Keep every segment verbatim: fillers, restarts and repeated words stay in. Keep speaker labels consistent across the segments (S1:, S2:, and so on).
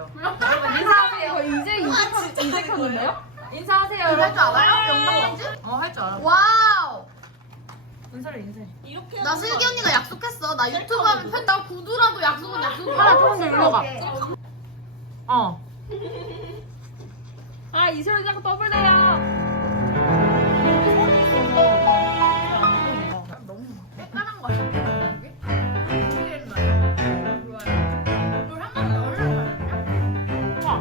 S1: 인사하세요. 여러분 인사하세요.
S2: 이제 이제 이제 켰는데요?
S1: 인사하세요.
S3: 할 줄 알아요? 영상 편집?
S1: 어, 할 줄 알아.
S3: 와우!
S1: 인사를 인사해.
S4: 이렇게
S3: 나 슬기 언니가 약속했어. 나 유튜브 하면 편, 나 구두라도 약속은 약속이야.
S1: 하나 조금 더 일러가. 어.
S2: 아 이슬이 자꾸 더블대요.
S3: 너무 헷갈한 거 같아. 여기? 좋아요. 물 한 번만 얼른
S1: 우와.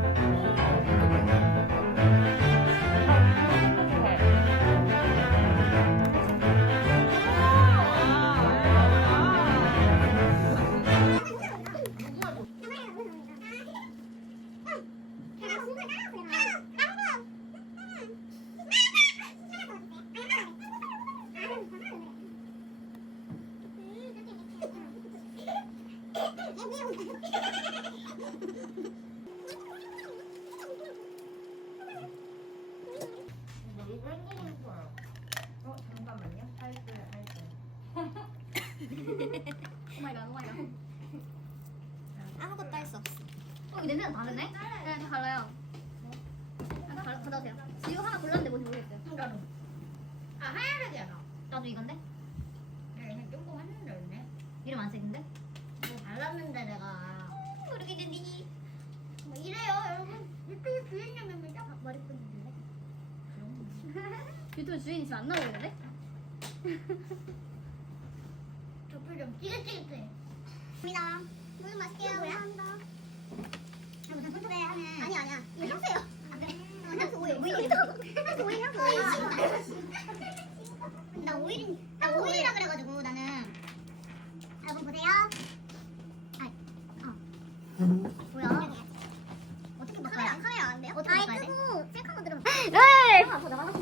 S3: 어, 잠깐만요. 할게요, 할게요.
S4: 오마이갓 오마이갓 아무것도 할 수 없어. 어 이거 냄새가 다르네? 네, 다 달라요. 아, 가- 가져오세요. 이거 하나 골랐는데 뭔지 모르겠어요.
S3: 흰가루. 아, 하얀색이야.
S4: 나도 이건데?
S3: 네, 조금 했는데.
S4: 이름 안 쓰긴데?
S3: 뭐 발랐는데 내가.
S4: 모르겠는데.
S3: 뭐 이래요, 여러분. 유튜브 주인님입니다.
S4: 머리 끄는데? 유튜브 주인이 지금 안 나오겠는데?
S3: 촛불 좀 찌릿찌릿해.
S4: 입니다. 물 맛있게요. 감사합니다. 무슨 손톱에 하는 아니 아니야. 이거 향수예요. 아, 그래? 어, 향수 오일. 오일. 향수 오일 향수 오일. 나 오일 나 오일이라 그래가지고 나는 여러분 보세요. 아, 어. 뭐야? 어떻게 바꿔야? 카메라 카메라 안 돼요? 어떻게 바꿔야 돼? 끄고 셀카 모드로. 네. 아, 더 나가시네.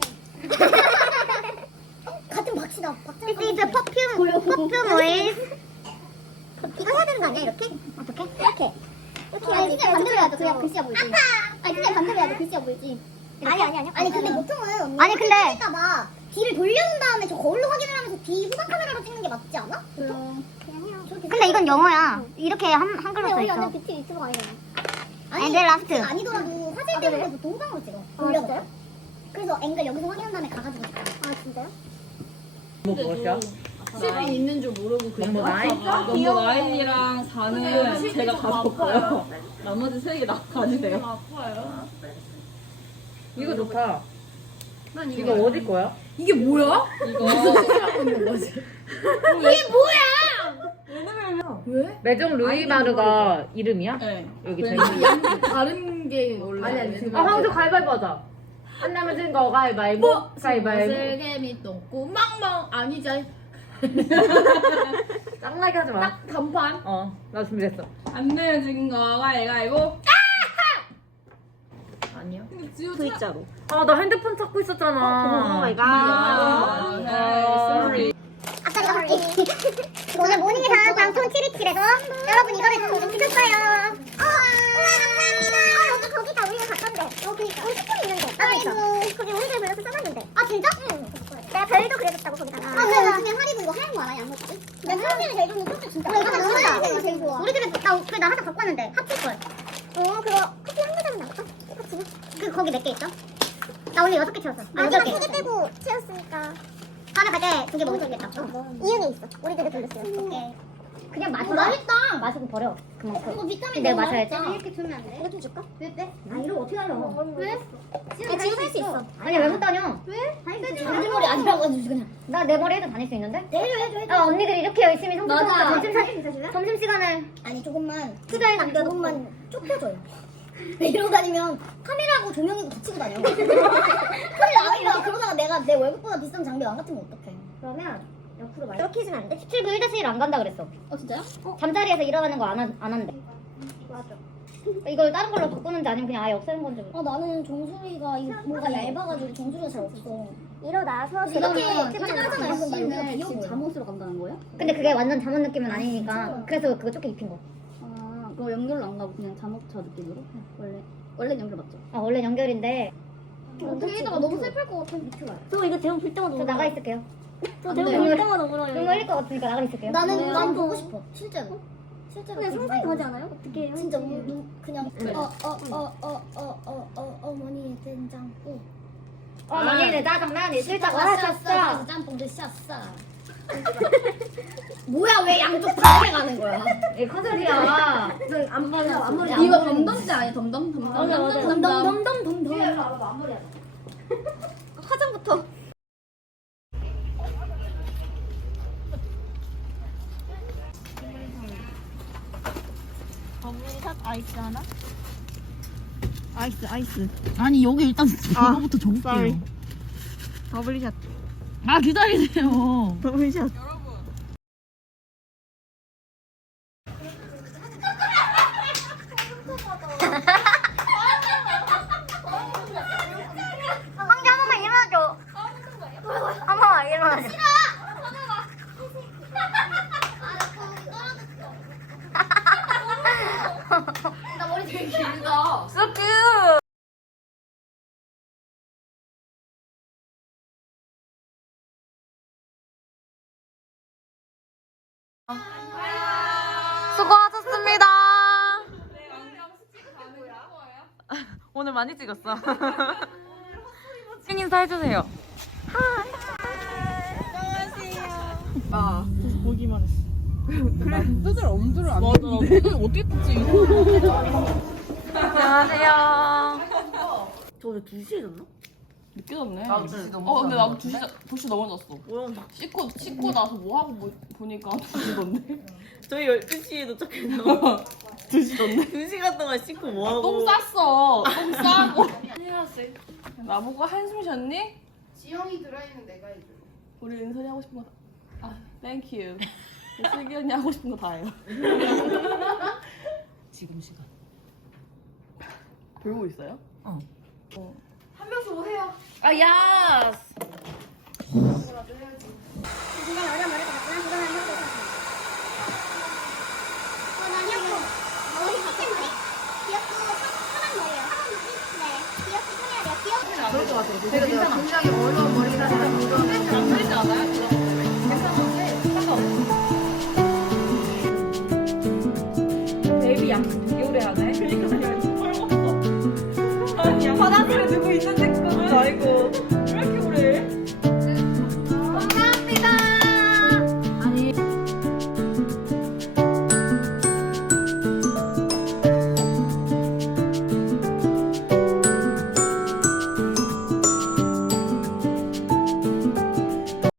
S4: 같은 박씨다. 박씨. 이제 퍼퓸 퍼퓸 오일. 이거 해야 되는 거 아니야 이렇게? 어떻게? 이렇게. 이렇게 아니 진짜 반대로 해야죠. 그냥 글씨가 보이지. 아니 진짜 반대로 해야죠. 글씨가 보이지. 아니 아니 아니. 아니 근데 보통은 언니 아니 근데 할까봐 뒤를 돌려놓은 다음에 저 거울로 확인을 하면서 뒤 후방 카메라로 찍는 게 맞지 않아? 보통? 그냥 해요.
S5: 근데 이건 영어야. 이렇게 한, 한글로 써
S4: 근데 우리
S5: 있어.
S4: 완전 뷰티 유튜버 아니잖아.
S5: 앵글 라스트.
S4: 아니더라도 화질 때문에 보통 후방으로 찍어. 돌려서. 그래서 앵글 여기서 확인한 다음에 가가지고 찍어. 아 진짜요?
S1: 뭐 먹었죠?
S2: 칠이 있는 줄 모르고 그냥
S1: 넘버 나인?
S2: 넘버 나인이랑 사는 제가 가져올까요? 나머지 세 개 나 가지세요. 아파요.
S1: 이거 좋다.
S2: 난
S1: 이거 어디 거야?
S2: 이게 뭐야? 이거
S1: 매종 루이마르가 이름이야?
S2: 네.
S1: 여기
S2: 왠지
S1: 저기.
S2: 양 다른 게 원래 아니 아니
S1: 아, 황조 가위바위보 하자. 안 나면 진 거 가위바위보. 가위바위보.
S2: 세개미 똥꼬 멍멍 아니지
S1: 짱나게 하지 마.
S2: 딱 단판
S1: 어, 나 준비됐어.
S2: 안 내면 진거 가위바위보
S1: 아니요.
S2: V자로
S1: 아, 나 핸드폰 찾고 있었잖아.
S5: 오 마이 갓.
S1: 아,
S2: sorry
S4: 아까 내가 봤지. 오늘 모닝에서 방송 칠이칠에서 여러분 이거를 좀 시켰어요. 아, 감사합니다. 아, 여기 거기다 우리가 갔던데. 어, 그니까. 어, 스푼 있는데. 아이고, 거기 우리들 불러서 써놨는데. 아, 진짜? 응. 내가 별도 그려줬다고 거기다가. 아, 그래. 요즘에 하리보 이거 하얀 거 알아? 양모찌? 나 하얀색이 제일 좋은데 그것도 진짜. 그래, 나 하얀색이 제일 좋아. 우리 집에 나, 그래, 나 하나 갖고 왔는데. 합칠걸. 어, 그거 커피 한 개당 나올까? 커피는? 그, 거기 몇 개 있어? 나 원래 여섯 개 채웠어. 아, 여덟 개. 세개 빼고 채웠으니까. 다음에 갈 때 두 개 먹을 수 있겠다. 이은에 있어. 우리 집에 돌렸어요. 오케이. 그냥 마셔. 맛있다. 마시고 버려. 그만큼. 이거 비타민 내가 마셔야지. 이렇게 주면 안 돼? 이거 좀 줄까? 왜 빼? 아, 이거 어떻게 하려? 왜? 지금 지금 할 수 있어. 아니 왜 못 다녀? 왜?
S3: 내 머리 아니라가지고 그냥.
S5: 나 내 머리 해도 다닐 수 있는데?
S4: 해줘 해줘 해줘.
S5: 아 언니들이 이렇게 열심히 성취하니까
S2: 맞아.
S5: 점심 사 점심 시간을
S4: 아니 조금만
S5: 투자해
S4: 한 조금만 좁혀줘요. 이러고 다니면 카메라하고 조명이고 붙이고 다녀. 큰일 나겠다. 그러다가 내가 내 월급보다 비싼 장비 안 같으면 어떡해.
S5: 그러면 옆으로 말해.
S4: 이렇게 해주면 안 돼?
S5: 십칠 부 일 일 안 간다 그랬어.
S4: 어 진짜요? 어
S5: 잠자리에서 일어나는 거 안 안 한대.
S4: 맞아.
S5: 이걸 다른 걸로 바꾸는지 아니면 그냥 아예 없애는 건지.
S4: 아 나는 정수리가 이 뭐가 얇아가지고 정수리가 잘 없어. 일어나서
S5: 그러면
S4: 이렇게 하잖아요.
S5: 씨는
S4: 지금
S2: 잠옷으로 간다는 거예요?
S5: 근데 그게 완전 잠옷 느낌은 아니니까. 그래서 그거 조금 입힌 거.
S2: 아 그거 연결로 안 가고 그냥 잠옷차 느낌으로? 원래 원래 연결 맞죠?
S5: 아 원래 연결인데.
S4: 어떻게 이따가 너무 슬플 것 같아.
S5: 저 이거 대형 불 때마다 저 나가 있을게요.
S4: 저
S2: 돼요.
S4: 대본 볼 때마다 울어요.
S5: 눈 흘릴 것 같으니까 나가 있을게요.
S4: 나는
S2: 네.
S4: 난 보고 싶어. 실제로. 실제로. 근데 상상이 가지 않아요? 어떻게 해요? 진짜 눈 그냥 어어어어어어 어머니의 된장국.
S5: 어머니는 짜장면이 실적 하셨어.
S4: 짬뽕 드셨어. 뭐야 왜 양쪽 다 해가는 거야?
S5: 이 컨설이야.
S4: 앞머리 앞머리
S2: 이거 덤덤지 아니야? 덤덤 덤덤.
S5: 맞아, 맞아.
S4: 덤덤덤덤덤.
S5: 앞머리야.
S4: 화장부터.
S2: 아이스 아이스. 아니 여기 일단 저거부터 적을게요. 버블샷. 아 기다리세요. 버블샷.
S4: 황제 한 번만 일어나줘. 한 번만 일어나줘.
S3: 나 머리 되게 길다.
S2: So cute. 수고하셨습니다. 오늘 많이 찍었어. 인사 해주세요. 아, 보기만 했어. 그래, 뜻을 엄두를 안 맞아. 뜻을 어떻게 뜻지? 안녕하세요.
S6: 저 어제 두 시에 잤나?
S2: 늦게 잤네.
S6: 나도 두 시 넘었어.
S2: 어, 근데 나도 두 시, 두 시 넘어졌어. 씻고, 씻고 나서 뭐 하고 보, 보니까 두 시던데?
S6: 저희 열두 시에 도착해서
S2: 두 시던데?
S6: 두 시간 동안 씻고 뭐하고
S2: 똥 쌌어. 똥 싸고. 해야지. 나보고 한숨 쉬었니?
S3: 지영이 들어있는 내가 해줘.
S2: 우리 은선이 하고 싶은 거 다. 아, 땡큐. 슬기 언니 하고 싶은 거 다 해요.
S6: 지금 시간
S2: 돌고 있어요?
S6: 어.
S2: 어.
S3: 한 명씩 뭐 해요?
S2: 아, 야스!
S3: 뭐라도 해야지.
S4: 굉장히 어려운 머리가 같지만 그거는 해볼 수 있어. 어, 난 귀엽고 머리 같은 머리? 귀엽고 편한 머리예요. 네, 귀엽고 편해야 돼요. 귀엽고.
S6: 그럴 것 같아요.
S3: 내가 내가 굉장히 어려운 머리라서 이거
S2: 안 들리지 않아요? 베이비 양치 되게 오래 하네. 그니까 이거 털었어. 아니, 화장실에 누구 있는데 그거 아이고.